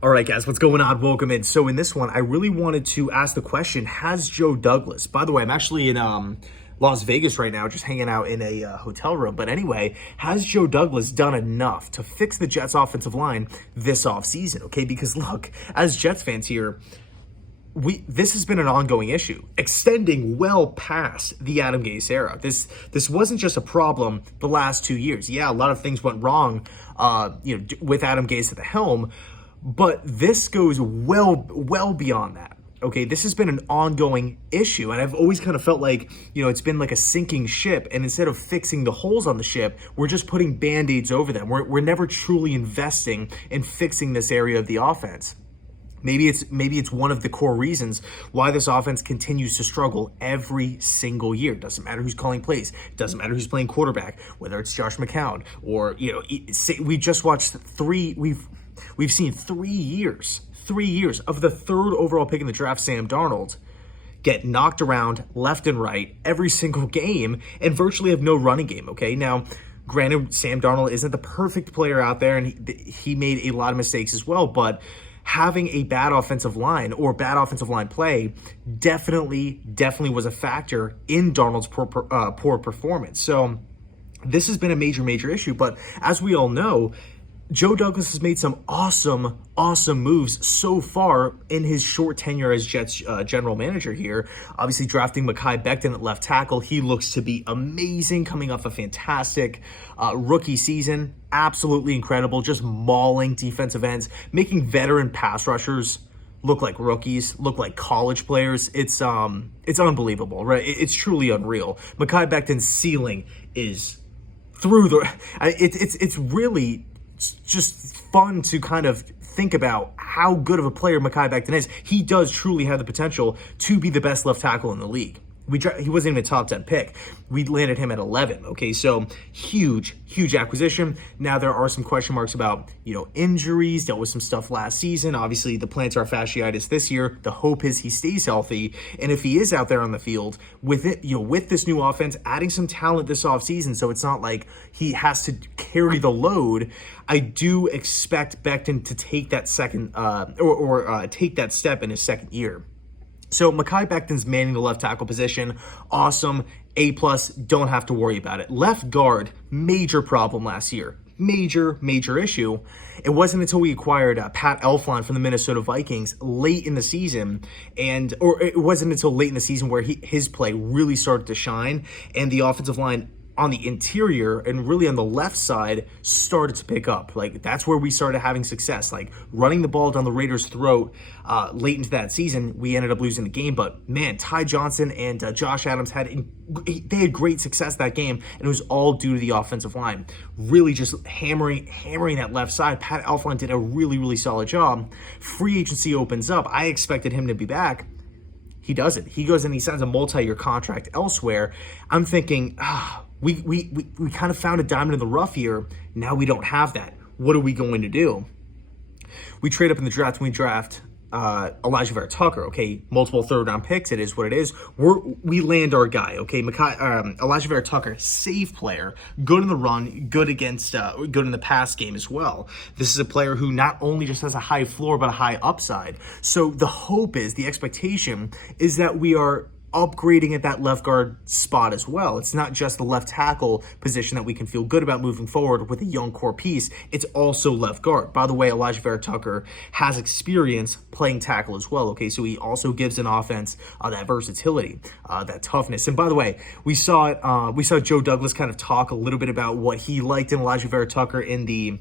All right, guys, what's going on? Welcome in. So in this one, I really wanted to ask the question, has Joe Douglas, by the way, I'm actually in Las Vegas right now, just hanging out in a hotel room. But anyway, has Joe Douglas done enough to fix the Jets offensive line this offseason? Okay, because look, as Jets fans here, this has been an ongoing issue, extending well past the Adam Gase era. This wasn't just a problem the last 2 years. Yeah, a lot of things went wrong, with Adam Gase at the helm, but this goes well beyond that. Okay, this has been an ongoing issue, and I've always kind of felt like, it's been like a sinking ship, and instead of fixing the holes on the ship, we're just putting Band-Aids over them. We're never truly investing in fixing this area of the offense. Maybe it's one of the core reasons why this offense continues to struggle every single year. Doesn't matter who's calling plays. Doesn't matter who's playing quarterback, whether it's Josh McCown or, we just watched we've seen 3 years of the third overall pick in the draft, Sam Darnold, get knocked around left and right every single game and virtually have no running game, okay? Now, granted, Sam Darnold isn't the perfect player out there, and he made a lot of mistakes as well, but having a bad offensive line or bad offensive line play definitely was a factor in Darnold's poor performance. So this has been a major issue, but as we all know, Joe Douglas has made some awesome moves so far in his short tenure as Jets general manager here. Obviously drafting Mekhi Becton at left tackle. He looks to be amazing, coming off a fantastic rookie season. Absolutely incredible, just mauling defensive ends, making veteran pass rushers look like rookies, look like college players. It's unbelievable, right? It's truly unreal. Mekhi Becton's ceiling is through the... It's really just fun to kind of think about how good of a player Mekhi Becton is. He does truly have the potential to be the best left tackle in the league. He wasn't even a top 10 pick. We landed him at 11. Okay, so huge acquisition. Now there are some question marks about, injuries. Dealt with some stuff last season. Obviously, the plantar fasciitis this year. The hope is he stays healthy, and if he is out there on the field with it, with this new offense, adding some talent this offseason, so it's not like he has to carry the load. I do expect Becton to take that second take that step in his second year. So Mekhi Becton's manning the left tackle position. Awesome. A+, don't have to worry about it. Left guard, major problem last year. Major issue. It wasn't until we acquired Pat Elflein from the Minnesota Vikings late in the season, or it wasn't until late in the season where his play really started to shine, and the offensive line on the interior and really on the left side started to pick up. Like, that's where we started having success, like running the ball down the Raiders' throat late into that season. We ended up losing the game, but man, Ty Johnson and Josh Adams had great success that game, and it was all due to the offensive line really just hammering that left side. Pat Elflein did a really solid job. Free agency opens up. I expected him to be back. He doesn't. He goes and he signs a multi-year contract elsewhere. I'm thinking, we kind of found a diamond in the rough here. Now we don't have that. What are we going to do? We trade up in the draft and we draft Elijah Vera-Tucker, okay? Multiple third-round picks. It is what it is. We land our guy, okay? Elijah Vera-Tucker, safe player, good in the run, good in the pass game as well. This is a player who not only just has a high floor, but a high upside. So the hope is, the expectation is that we are upgrading at that left guard spot as well. It's not just the left tackle position that we can feel good about moving forward with a young core piece. It's also left guard. By the way, Elijah Vera-Tucker has experience playing tackle as well. Okay, so he also gives an offense that versatility, that toughness. And by the way, we saw Joe Douglas kind of talk a little bit about what he liked in Elijah Vera-Tucker in the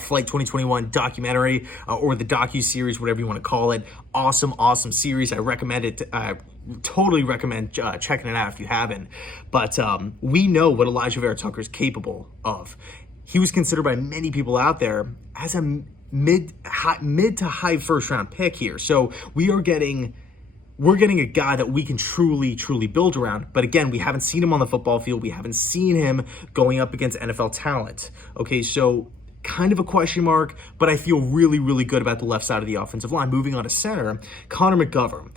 Flight 2021 documentary or the docu-series, whatever you want to call it. Awesome series. I recommend it. Totally recommend checking it out if you haven't. But we know what Elijah Vera-Tucker is capable of. He was considered by many people out there as a mid to high first round pick here. So we're getting a guy that we can truly build around. But again, we haven't seen him on the football field. We haven't seen him going up against NFL talent. Okay, so kind of a question mark, but I feel really good about the left side of the offensive line. Moving on to center, Connor McGovern.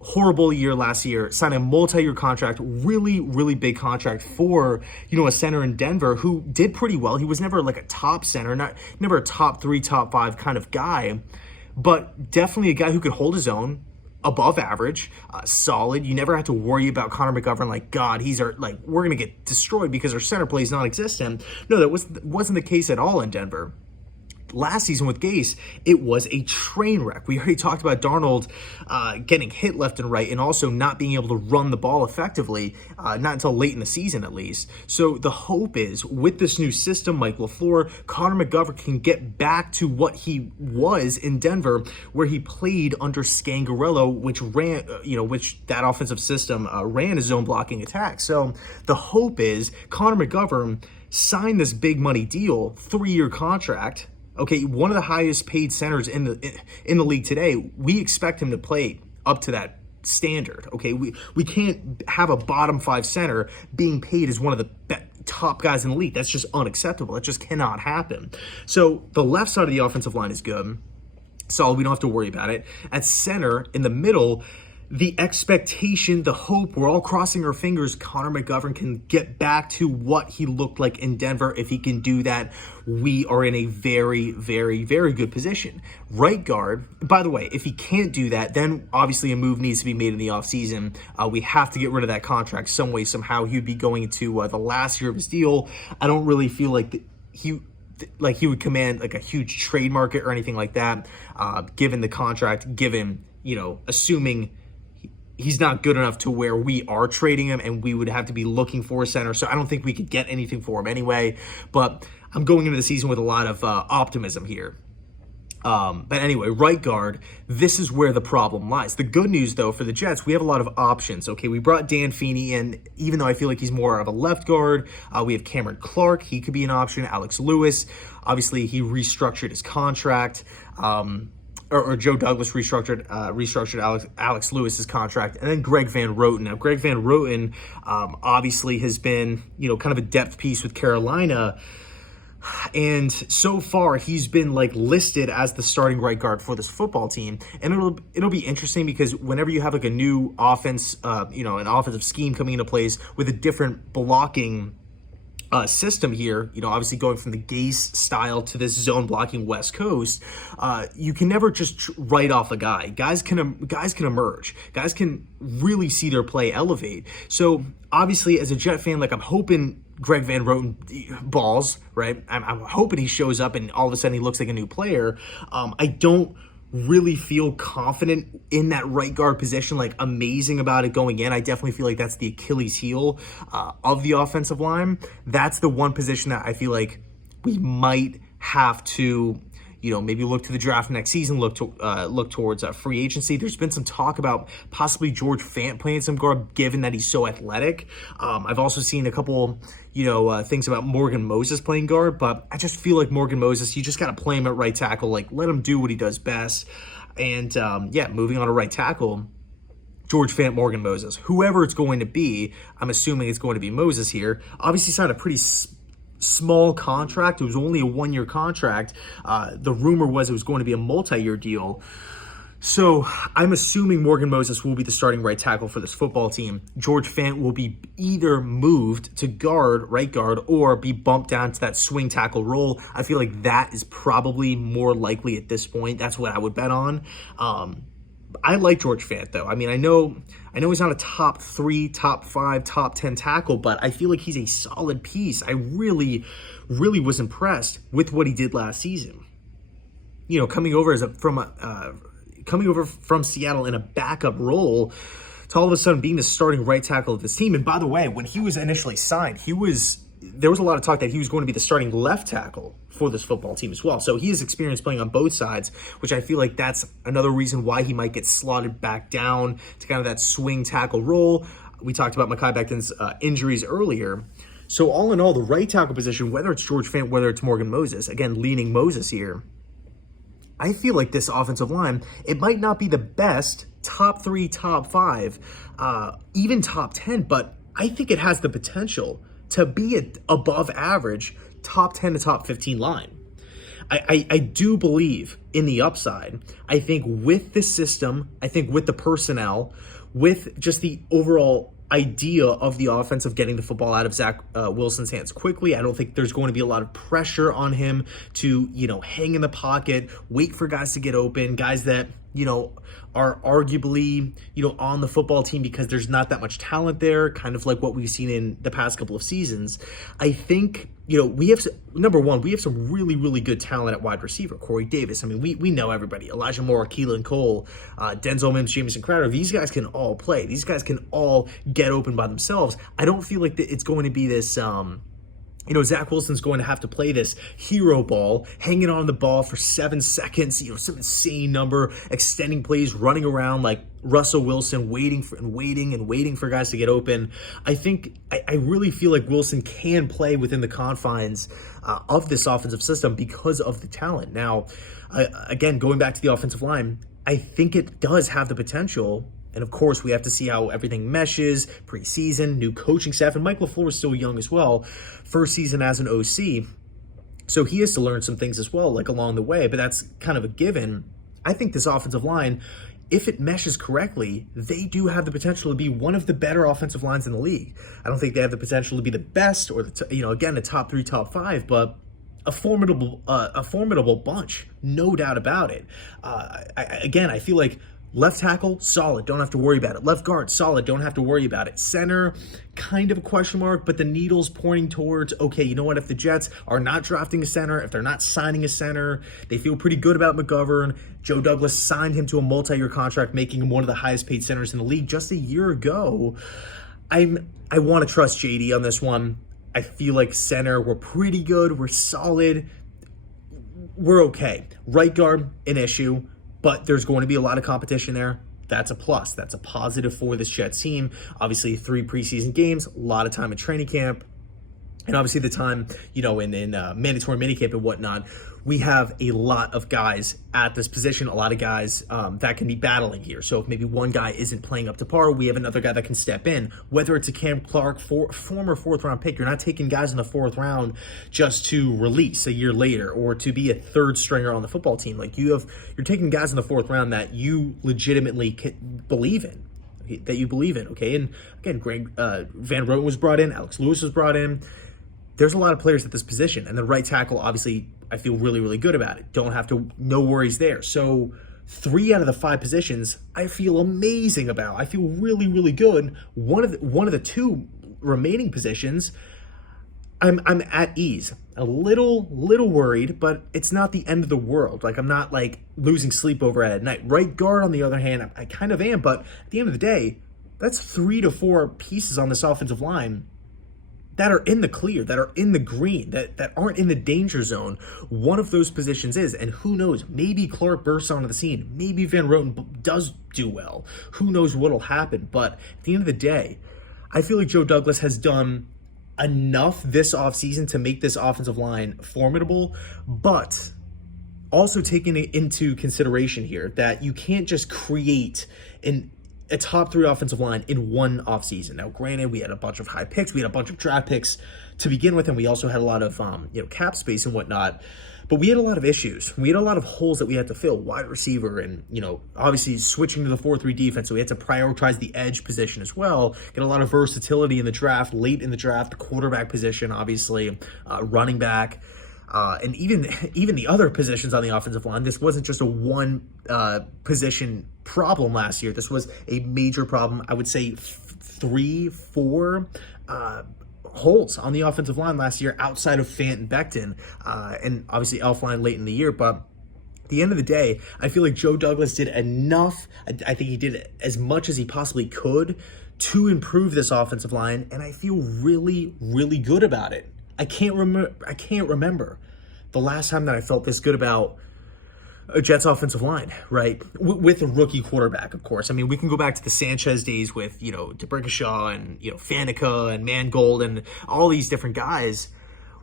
horrible year last year, signed a multi-year contract, really, really big contract for, a center in Denver who did pretty well. He was never like a top center, never a top 3, top 5 kind of guy, but definitely a guy who could hold his own, above average, solid. You never had to worry about Connor McGovern like, God, we're going to get destroyed because our center play is non-existent. No, that wasn't the case at all in Denver. Last season with Gase, it was a train wreck. We already talked about Darnold getting hit left and right and also not being able to run the ball effectively, not until late in the season at least. So the hope is with this new system, Mike LaFleur, Connor McGovern can get back to what he was in Denver, where he played under Scangarello, which ran, which that offensive system ran a zone blocking attack. So the hope is Connor McGovern signed this big money deal, 3-year contract. Okay, one of the highest paid centers in the league today. We expect him to play up to that standard. Okay, we can't have a bottom 5 center being paid as one of the top guys in the league. That's just unacceptable. It just cannot happen. So the left side of the offensive line is good, solid. We don't have to worry about it. At center, in the middle, the expectation, the hope, we're all crossing our fingers Connor McGovern can get back to what he looked like in Denver. If he can do that, we are in a very, very, very good position. Right guard, by the way, if he can't do that, then obviously a move needs to be made in the offseason. We have to get rid of that contract some way, somehow. He'd be going into the last year of his deal. I don't really feel like he would command like a huge trade market or anything like that, given the contract, given, assuming he's not good enough to where we are trading him and we would have to be looking for a center. So I don't think we could get anything for him anyway. But I'm going into the season with a lot of optimism here. But anyway, right guard, this is where the problem lies. The good news, though, for the Jets, we have a lot of options. Okay, we brought Dan Feeney in, even though I feel like he's more of a left guard. We have Cameron Clark. He could be an option. Alex Lewis. Obviously, he restructured his contract. Or Joe Douglas restructured Alex Lewis's contract, and then Greg Van Roten. Now, Greg Van Roten obviously has been, kind of a depth piece with Carolina, and so far he's been listed as the starting right guard for this football team. And it'll be interesting because whenever you have a new offense, an offensive scheme coming into place with a different blocking system here, obviously going from the Gase style to this zone blocking West Coast, you can never just write off a guy. Guys can emerge. Guys can really see their play elevate. So obviously, as a Jet fan, I'm hoping Greg Van Roten balls, right? I'm hoping he shows up and all of a sudden he looks like a new player. I don't really feel confident in that right guard position, amazing about it going in. I definitely feel like that's the Achilles heel of the offensive line. That's the one position that I feel like we might have to, maybe look to the draft next season, look towards free agency. There's been some talk about possibly George Fant playing some guard, given that he's so athletic. I've also seen a couple, things about Morgan Moses playing guard, but I just feel like Morgan Moses, you just got to play him at right tackle, let him do what he does best. And moving on to right tackle, George Fant, Morgan Moses, whoever it's going to be, I'm assuming it's going to be Moses here. Obviously signed a pretty small contract. It was only a 1-year contract. The rumor was it was going to be a multi-year deal. So I'm assuming Morgan Moses will be the starting right tackle for this football team. George Fant will be either moved to right guard, or be bumped down to that swing tackle role. I feel like that is probably more likely at this point. That's what I would bet on. I like George Fant, though. I mean, I know he's not a top 3, top 5, top 10 tackle, but I feel like he's a solid piece. I really, really was impressed with what he did last season. Coming over from Seattle in a backup role to all of a sudden being the starting right tackle of this team. And by the way, when he was initially signed, there was a lot of talk that he was going to be the starting left tackle for this football team as well. So he has experience playing on both sides, which I feel like that's another reason why he might get slotted back down to kind of that swing tackle role. We talked about Mekhi Becton's injuries earlier. So all in all, the right tackle position, whether it's George Fant, whether it's Morgan Moses, again, leaning Moses here, I feel like this offensive line, it might not be the best top 3, top 5, even top 10, but I think it has the potential to be an above average top 10 to top 15 line. I do believe in the upside. I think with the system, I think with the personnel, with just the overall idea of the offense of getting the football out of Zach Wilson's hands quickly. I don't think there's going to be a lot of pressure on him to, hang in the pocket, wait for guys to get open, guys that, are arguably, on the football team because there's not that much talent there, kind of like what we've seen in the past couple of seasons. I think, we have, number one, we have some really, really good talent at wide receiver. Corey Davis. I mean, we know everybody. Elijah Moore, Keelan Cole, Denzel Mims, Jamison Crowder. These guys can all play. These guys can all get open by themselves. I don't feel like it's going to be this, Zach Wilson's going to have to play this hero ball, hanging on the ball for 7 seconds, some insane number, extending plays, running around like Russell Wilson, waiting for guys to get open. I really feel like Wilson can play within the confines of this offensive system because of the talent. Now, again, going back to the offensive line, I think it does have the potential. And of course, we have to see how everything meshes, preseason, new coaching staff, and Mike LaFleur is still young as well. First season as an OC. So he has to learn some things as well, like along the way, but that's kind of a given. I think this offensive line, if it meshes correctly, they do have the potential to be one of the better offensive lines in the league. I don't think they have the potential to be the best or, the top 3, top 5, but a formidable bunch, no doubt about it. I feel like left tackle, solid, don't have to worry about it. Left guard, solid, don't have to worry about it. Center, kind of a question mark, but the needle's pointing towards, okay, you know what? If the Jets are not drafting a center, if they're not signing a center, they feel pretty good about McGovern. Joe Douglas signed him to a multi-year contract, making him one of the highest paid centers in the league just a year ago. I want to trust JD on this one. I feel like center, we're pretty good, we're solid, we're okay. Right guard, an issue. But there's going to be a lot of competition there. That's a plus. That's a positive for this Jets team. Obviously, 3 preseason games, a lot of time in training camp, and obviously the time, in mandatory minicamp and whatnot. We have a lot of guys at this position, a lot of guys that can be battling here. So if maybe one guy isn't playing up to par, we have another guy that can step in. Whether it's a Cam Clark, former 4th-round pick, you're not taking guys in the 4th round just to release a year later or to be a 3rd stringer on the football team. Like you're taking guys in the 4th round that you legitimately believe in. Okay? And again, Greg Van Roten was brought in, Alex Lewis was brought in. There's a lot of players at this position, and the right tackle, obviously, I feel really, really good about it. No worries there. So 3 out of the 5 positions, I feel amazing about. I feel really, really good. One of the 2 remaining positions, I'm at ease. A little worried, but it's not the end of the world. Like I'm not like losing sleep over it at night. Right guard, on the other hand, I kind of am, but at the end of the day, that's 3 to 4 pieces on this offensive line that are in the clear, that are in the green, that aren't in the danger zone. One of those positions is, and who knows, maybe Clark bursts onto the scene. Maybe Van Roten does do well. Who knows what'll happen. But at the end of the day, I feel like Joe Douglas has done enough this offseason to make this offensive line formidable, but also taking it into consideration here that you can't just create a top 3 offensive line in one offseason. Now, granted, we had a bunch of high picks. We had a bunch of draft picks to begin with, and we also had a lot of cap space and whatnot. But we had a lot of issues. We had a lot of holes that we had to fill. Wide receiver and, obviously switching to the 4-3 defense. So we had to prioritize the edge position as well. Get a lot of versatility in the draft, late in the draft, the quarterback position, obviously, running back. And even the other positions on the offensive line, this wasn't just a one position problem last year. This was a major problem. I would say 3, 4 holes on the offensive line last year outside of Fant and Becton, and obviously Elflein late in the year. But at the end of the day, I feel like Joe Douglas did enough. I think he did as much as he possibly could to improve this offensive line, and I feel really, really good about it. I can't remember the last time that I felt this good about a Jets offensive line, right? With a rookie quarterback, of course. I mean, we can go back to the Sanchez days with, DeBrincat and, Faneca and Mangold and all these different guys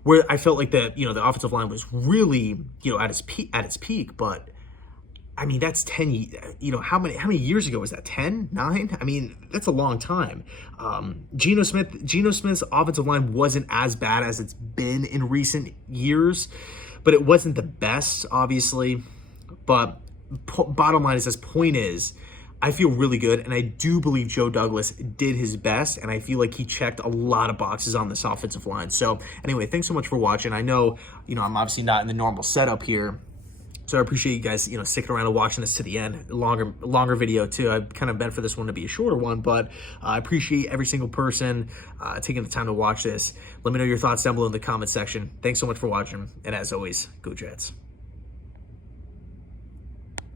where I felt like the offensive line was really, at its peak. But I mean, that's 10, how many years ago was that? 10, 9? I mean, that's a long time. Geno Smith's offensive line wasn't as bad as it's been in recent years, but it wasn't the best, obviously. But bottom line is, this point is, I feel really good, and I do believe Joe Douglas did his best, and I feel like he checked a lot of boxes on this offensive line. So anyway, thanks so much for watching. I know, I'm obviously not in the normal setup here, so I appreciate you guys, sticking around and watching this to the end. Longer video too. I kind of meant for this one to be a shorter one, but I appreciate every single person taking the time to watch this. Let me know your thoughts down below in the comment section. Thanks so much for watching, and as always, go Jets.